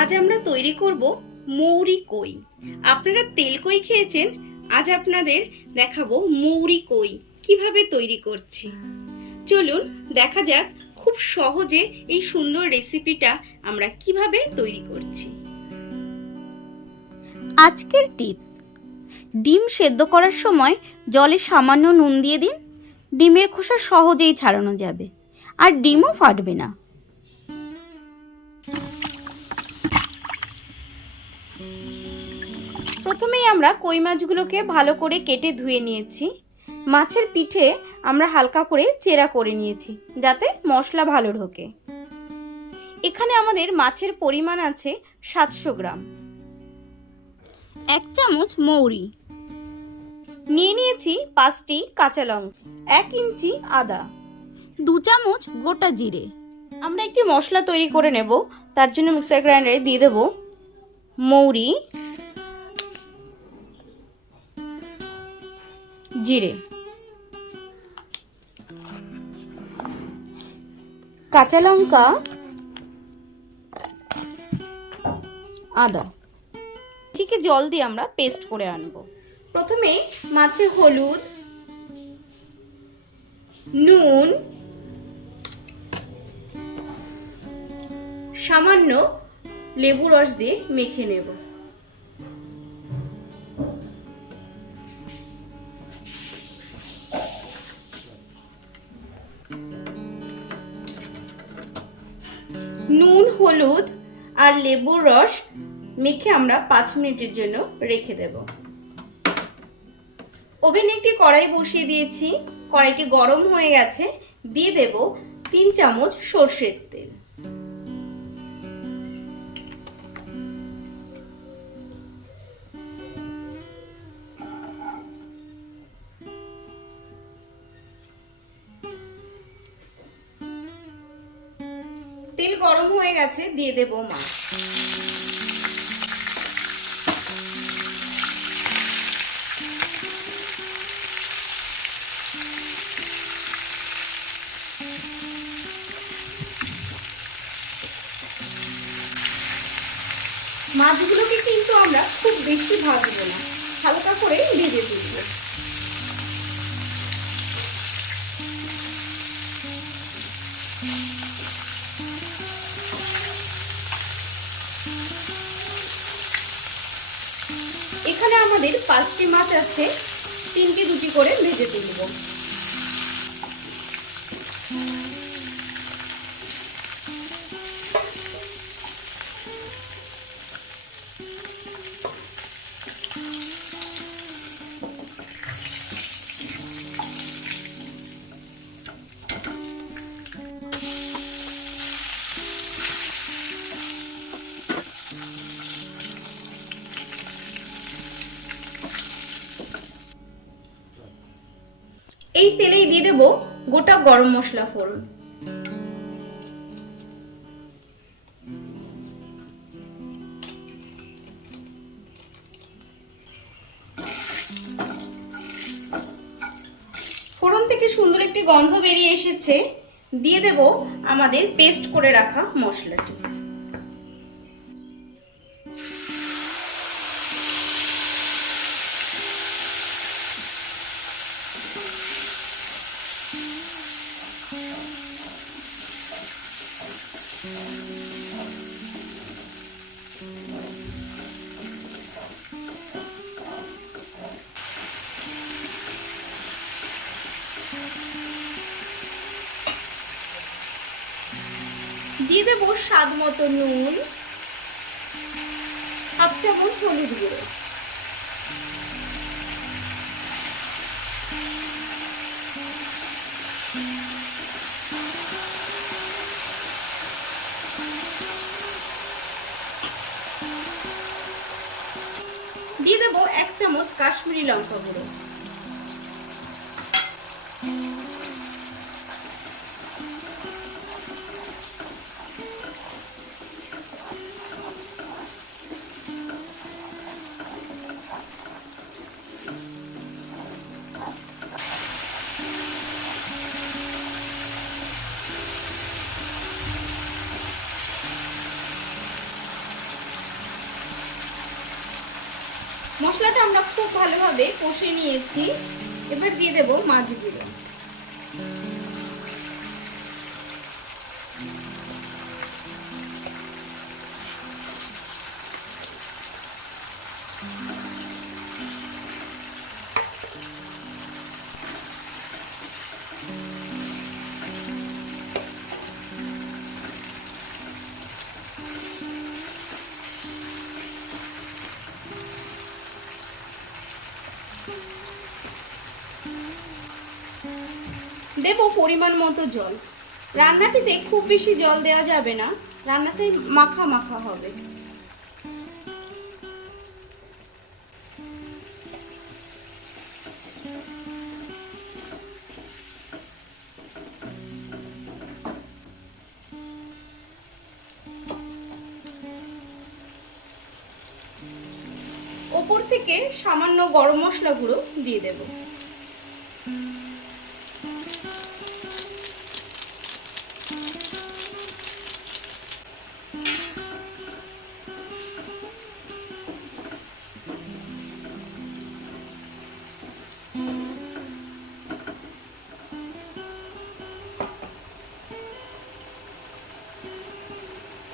আজ আমরা তৈরি করব মৌরি কই। আপনারা তেল কই খেয়েছেন, আজ আপনাদের দেখাবো মৌরি কই কিভাবে তৈরি করছি। চলুন দেখা যাক খুব সহজে এই সুন্দর রেসিপিটা আমরা কিভাবে তৈরি করছি। আজকের টিপস, ডিম সেদ্ধ করার সময় জলে সামান্য নুন দিয়ে দিন। ডিমের খোসা সহজেই ছাড়ানো যাবে আর ডিমও ফাটবে না। প্রথমেই আমরা কই মাছগুলোকে ভালো করে কেটে ধুয়ে নিয়েছি। মাছের পিঠে আমরা হালকা করে চেরা করে নিয়েছি যাতে মশলা ভালো ঢোকে। এখানে আমাদের মাছের পরিমাণ আছে 700 গ্রাম। 1 চামচ মৌরি নিয়ে নিয়েছি, 5টি কাঁচা লঙ্কা, 1 ইঞ্চি আদা, 2 চামচ গোটা জিরে। আমরা একটি মশলা তৈরি করে নেব, তার জন্য মিক্সার গ্রাইন্ডারে দিয়ে দেব মৌরি, জিরে, কাঁচা লঙ্কা, আদা। এটিকে জল দিয়ে আমরা পেস্ট করে আনবো। প্রথমে মাছে হলুদ, নুন, সামান্য লেবু রস দিয়ে মেখে নেব। নুন, হলুদ আর লেবুর রস মেখে আমরা 5 মিনিটের জন্য রেখে দেব। ওভেনে একটি কড়াই বসিয়ে দিয়েছি, কড়াইটি গরম হয়ে গেছে। দিয়ে দেব 3 চামচ সরষের তেল। তেল গরম হয়ে গেছে, দিয়ে দেব মাছ। মাছগুলোকে কিন্তু আমরা খুব বেশি ভাজবো না, হালকা করে ভেজে তুলব। এখানে আমাদের 5টি মাছ আছে, 3টি 2টি করে ভেজে তুলব। এই তেলেই দিয়ে দেব গোটা গরম মশলা ফোড়ন। ফোড়ন থেকে সুন্দর একটি গন্ধ বেরিয়ে এসেছে। দিয়ে দেব আমাদের পেস্ট করে রাখা মশলাটি। দিয়ে দেব স্বাদ মতো নুন, 1/2 চামচ হলুদ গুঁড়ো, দিয়ে দেব 1 চামচ কাশ্মীরি লঙ্কা গুঁড়ো, মশলাটা আমরা খুব ভালোভাবে কষে নিয়েছি। এবার দিয়ে দেব মাছগুলো। দেব পরিমাণ মতো জল। রান্নাটিতে খুব বেশি জল দেওয়া যাবে না, রান্নাটাই মাখা মাখা হবে। ওপর থেকে সামান্য গরম মশলা গুঁড়ো দিয়ে দেব।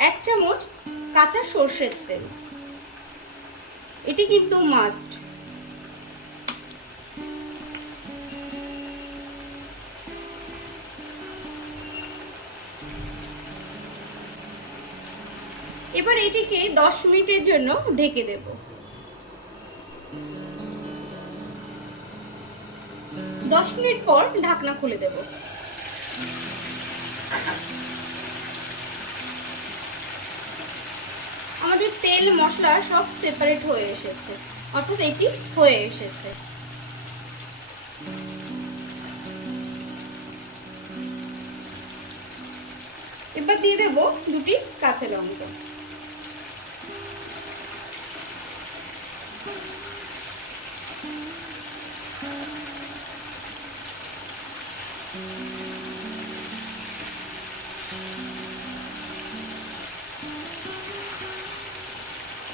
এক চামচ কাঁচা সর্ষের তেল, এটি কিন্তু মাস্ট। এবার এটিকে 10 মিনিটের জন্য ঢেকে দেব। 10 মিনিট পর ঢাকনা খুলে দেব। আমাদের তেল মশলা সব সেপারেট হয়ে এসেছে, অর্থাৎ এটি হয়ে এসেছে। এবার দিয়ে দেব 2টি কাঁচা লঙ্কা।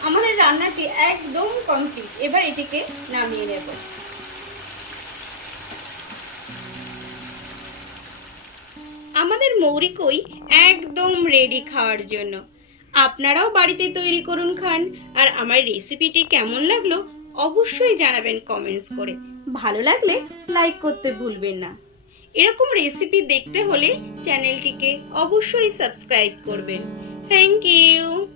আমাদের রান্নাটি একদম কমপ্লিট। এবার এটিকে নামিয়ে নেব। আমাদের মৌরি কই একদম রেডি খাওয়ার জন্য। আপনারাও বাড়িতে তৈরি করুন, খান। আর আমার রেসিপিটি কেমন লাগলো অবশ্যই জানাবেন কমেন্টস করে। ভালো লাগলে লাইক করতে ভুলবেন না। এরকম রেসিপি দেখতে হলে চ্যানেলটিকে অবশ্যই সাবস্ক্রাইব করবেন। Thank you.